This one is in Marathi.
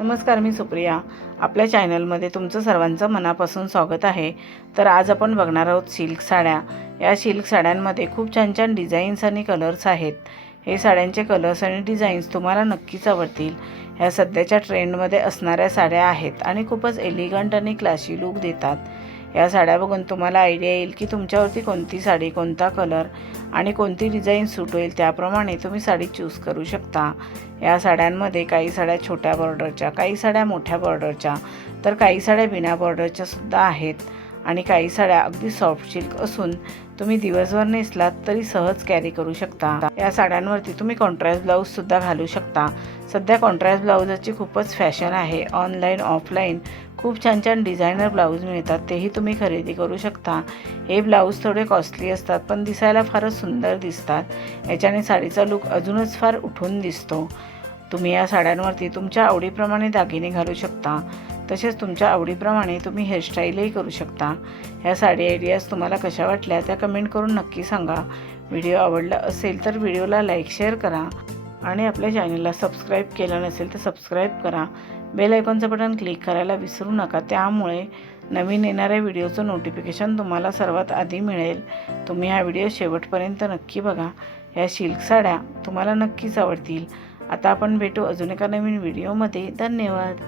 नमस्कार, मी सुप्रिया. आपल्या चॅनलमध्ये तुमचं सर्वांचं मनापासून स्वागत आहे. तर आज आपण बघणार आहोत सिल्क साड्या. या सिल्क साड्यांमध्ये खूप छान छान डिझाईन्स आणि कलर्स आहेत. हे साड्यांचे कलर्स आणि डिझाईन्स तुम्हाला नक्कीच आवडतील. ह्या सध्याच्या ट्रेंडमध्ये असणाऱ्या साड्या आहेत आणि खूपच एलिगंट आणि क्लासी लुक देतात. या साड्या बघून तुम्हाला आयडिया येईल की तुमच्यावरती कोणती साडी, कोणता कलर आणि कोणती डिझाईन सूट होईल. त्याप्रमाणे तुम्ही साडी चूज करू शकता. या साड्यांमध्ये काही साड्या छोट्या बॉर्डरच्या, काही साड्या मोठ्या बॉर्डरच्या, तर काही साड्या बिना बॉर्डरच्या सुद्धा आहेत आणि काही साड्या अगदी सॉफ्ट सिल्क असून तुम्ही दिवसभर नेसलात तरी सहज कॅरी करू शकता. या साड्यांवरती तुम्ही कॉन्ट्रास्ट ब्लाऊजसुद्धा घालू शकता. सध्या कॉन्ट्रास्ट ब्लाऊजाची खूपच फॅशन आहे. ऑनलाईन ऑफलाईन खूप छान छान डिझायनर ब्लाऊज मिळतात, तेही तुम्ही खरेदी करू शकता. हे ब्लाऊज थोडे कॉस्टली असतात पण दिसायला फारच सुंदर दिसतात. याच्याने साडीचा लुक अजूनच फार उठून दिसतो. तुम्ही या साड्यांवरती तुमच्या आवडीप्रमाणे दागिने घालू शकता. तसेच तुमच्या आवडीप्रमाणे तुम्ही हेअरस्टाईलही करू शकता. ह्या साडी आयडियाज तुम्हाला कशा वाटल्या त्या कमेंट करून नक्की सांगा. व्हिडिओ आवडला असेल तर व्हिडिओला लाईक शेअर करा आणि आपल्या चॅनलला सबस्क्राईब केलं नसेल तर सबस्क्राईब करा. बेल आयकॉनचं बटन क्लिक करायला विसरू नका. त्यामुळे नवीन येणाऱ्या व्हिडिओचं नोटिफिकेशन तुम्हाला सर्वात आधी मिळेल. तुम्ही हा व्हिडिओ शेवटपर्यंत नक्की बघा. ह्या सिल्क साड्या तुम्हाला नक्कीच आवडतील. आता आपण भेटू अजून एका नवीन व्हिडिओमध्ये. धन्यवाद.